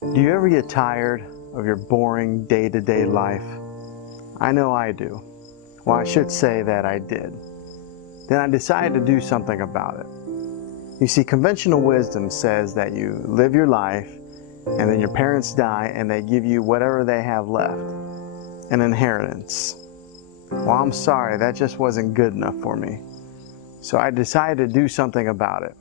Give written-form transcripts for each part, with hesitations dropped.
Do you ever get tired of your boring day-to-day life? I know I do. Well, I should say that I did. Then I decided to do something about it. You see, conventional wisdom says that you live your life and then your parents die and they give you whatever they have left, an inheritance. Well, I'm sorry, that just wasn't good enough for me. So I decided to do something about it.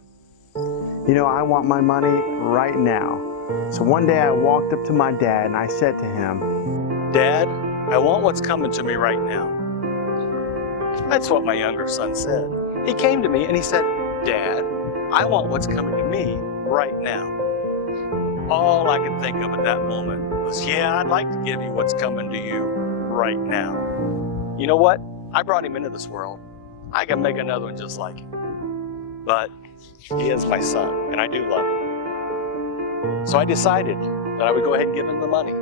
You know, I want my money right now. So one day I walked up to my dad and I said to him, "Dad, I want what's coming to me right now." That's what my younger son said. He came to me and he said, "Dad, I want what's coming to me right now." All I could think of at that moment was, yeah, I'd like to give you what's coming to you right now. You know what? I brought him into this world. I can make another one just like him. But he is my son, and I do love him. So I decided that I would go ahead and give him the money.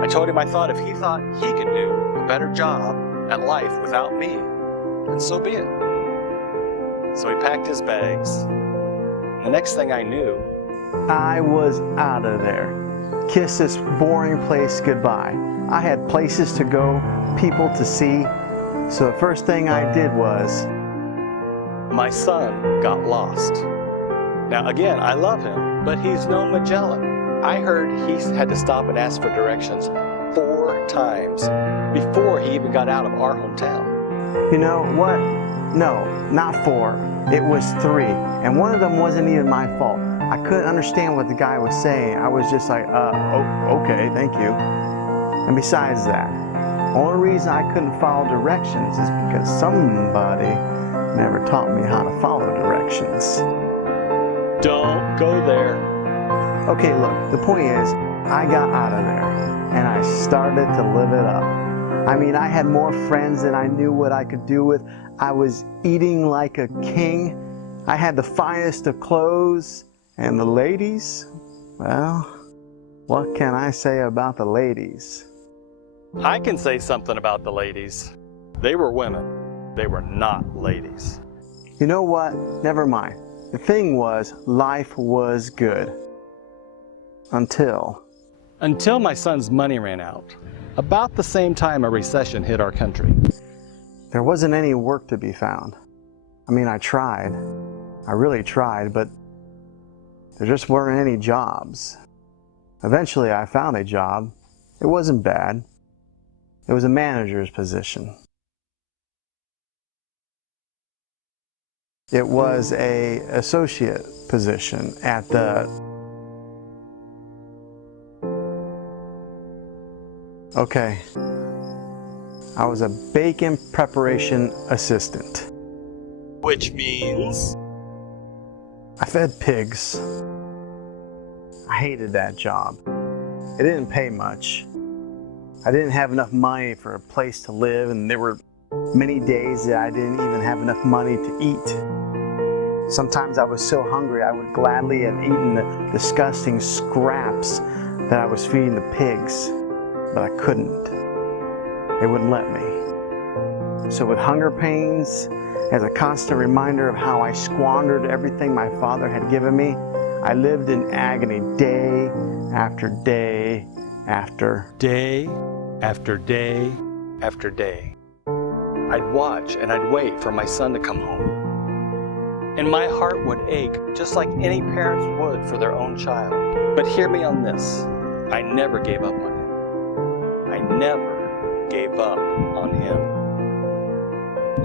I told him I thought if he thought he could do a better job at life without me, then so be it. So he packed his bags. And the next thing I knew, I was out of there. Kiss this boring place goodbye. I had places to go, people to see. So the first thing I did was, my son got lost. Now again, I love him, but he's no Magellan. I heard he had to stop and ask for directions 4 times before he even got out of our hometown. You know what? No, not 4. It was 3. And one of them wasn't even my fault. I couldn't understand what the guy was saying. I was just like, okay, thank you. And besides that, the only reason I couldn't follow directions is because somebody never taught me how to follow directions. Don't go there. Okay, look, the point is, I got out of there and I started to live it up. I mean, I had more friends than I knew what I could do with. I was eating like a king. I had the finest of clothes. And the ladies, well, what can I say about the ladies? I can say something about the ladies. They were women. They were not ladies. You know what? Never mind. The thing was, life was good. Until my son's money ran out. About the same time a recession hit our country. There wasn't any work to be found. I mean, I tried. I really tried, but there just weren't any jobs. Eventually, I found a job. It wasn't bad. It was a manager's position. It was an associate position at the... Okay. I was a bacon preparation assistant. Which means? I fed pigs. I hated that job. It didn't pay much. I didn't have enough money for a place to live, and there were many days that I didn't even have enough money to eat. Sometimes I was so hungry I would gladly have eaten the disgusting scraps that I was feeding the pigs, but I couldn't. They wouldn't let me. So with hunger pains, as a constant reminder of how I squandered everything my father had given me, I lived in agony day after day after day after day after day. I'd watch and I'd wait for my son to come home. And my heart would ache just like any parents would for their own child. But hear me on this, I never gave up on him. I never gave up on him.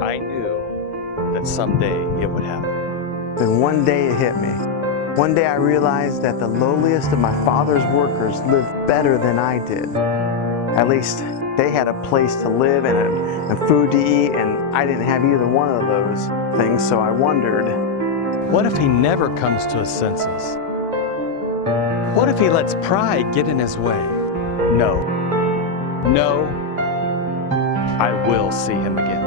I knew that someday it would happen. And one day it hit me. One day I realized that the lowliest of my father's workers lived better than I did. At least they had a place to live and food to eat, and I didn't have either one of those things, so I wondered, what if he never comes to his senses? What if he lets pride get in his way? No, I will see him again.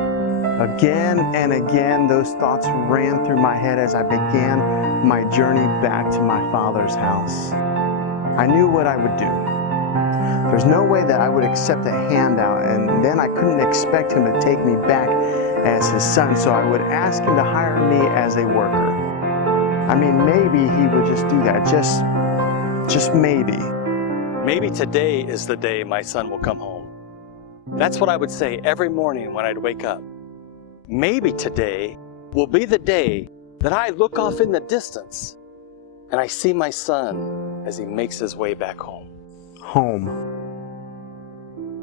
Again and again, those thoughts ran through my head as I began my journey back to my father's house. I knew what I would do. There's no way that I would accept a handout, and then I couldn't expect him to take me back as his son, so I would ask him to hire me as a worker. I mean, maybe he would just do that, just Just maybe. Maybe today is the day my son will come home. That's what I would say every morning when I'd wake up. Maybe today will be the day that I look off in the distance and I see my son as he makes his way back home. Home.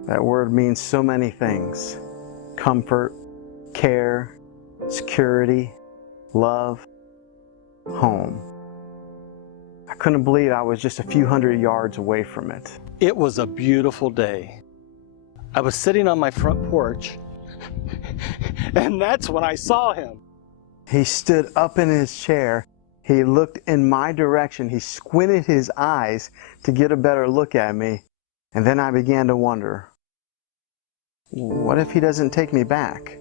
That word means so many things. Comfort, care, security, love. Home. I couldn't believe I was just a few hundred yards away from it. It was a beautiful day. I was sitting on my front porch, and that's when I saw him. He stood up in his chair. He looked in my direction. He squinted his eyes to get a better look at me. And then I began to wonder, what if he doesn't take me back?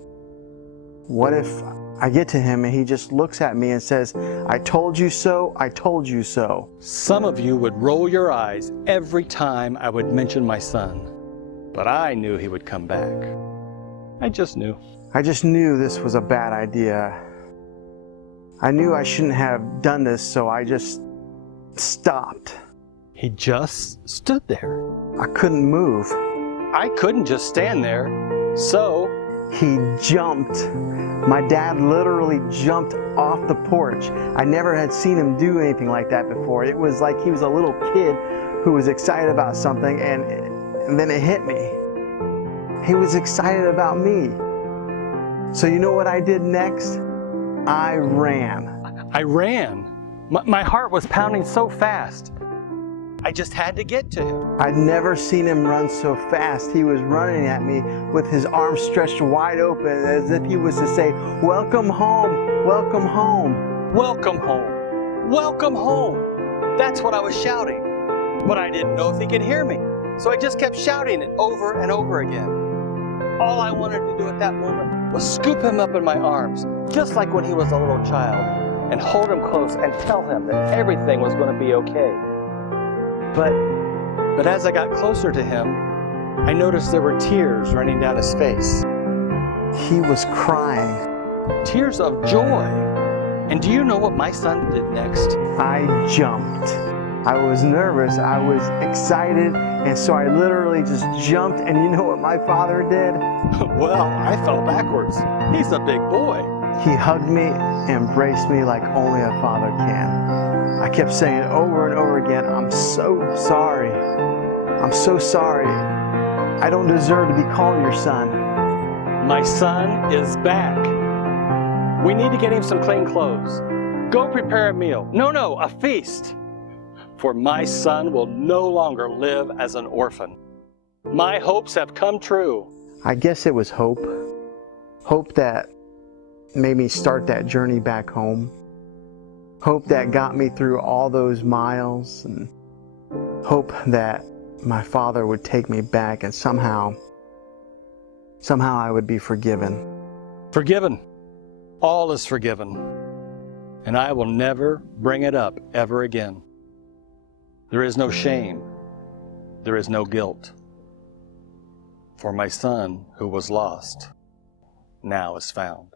What if I get to him and he just looks at me and says, I told you so, I told you so. Some of you would roll your eyes every time I would mention my son. But I knew he would come back. I just knew. I just knew this was a bad idea. I knew I shouldn't have done this, so I just stopped. He just stood there. I couldn't move. I couldn't just stand there, so he jumped. My dad literally jumped off the porch. I never had seen him do anything like that before. It was like he was a little kid who was excited about something, and then it hit me. He was excited about me. So you know what I did next? I ran. I ran. My heart was pounding so fast. I just had to get to him. I'd never seen him run so fast. He was running at me with his arms stretched wide open as if he was to say, welcome home, welcome home. Welcome home, welcome home. That's what I was shouting. But I didn't know if he could hear me. So I just kept shouting it over and over again. All I wanted to do at that moment was scoop him up in my arms, just like when he was a little child, and hold him close and tell him that everything was going to be okay. But as I got closer to him, I noticed there were tears running down his face. He was crying. Tears of joy. And do you know what my son did next? I jumped. I was nervous, I was excited, and so I literally just jumped, and you know what my father did? Well, I fell backwards. He's a big boy. He hugged me, embraced me like only a father can. I kept saying over and over again, I'm so sorry. I'm so sorry. I don't deserve to be called your son. My son is back. We need to get him some clean clothes. Go prepare a meal. No, a feast. For my son will no longer live as an orphan. My hopes have come true. I guess it was hope. Hope that made me start that journey back home. Hope that got me through all those miles, and hope that my father would take me back and somehow I would be forgiven. Forgiven. All is forgiven. And I will never bring it up ever again. There is no shame. There is no guilt. For my son who was lost now is found.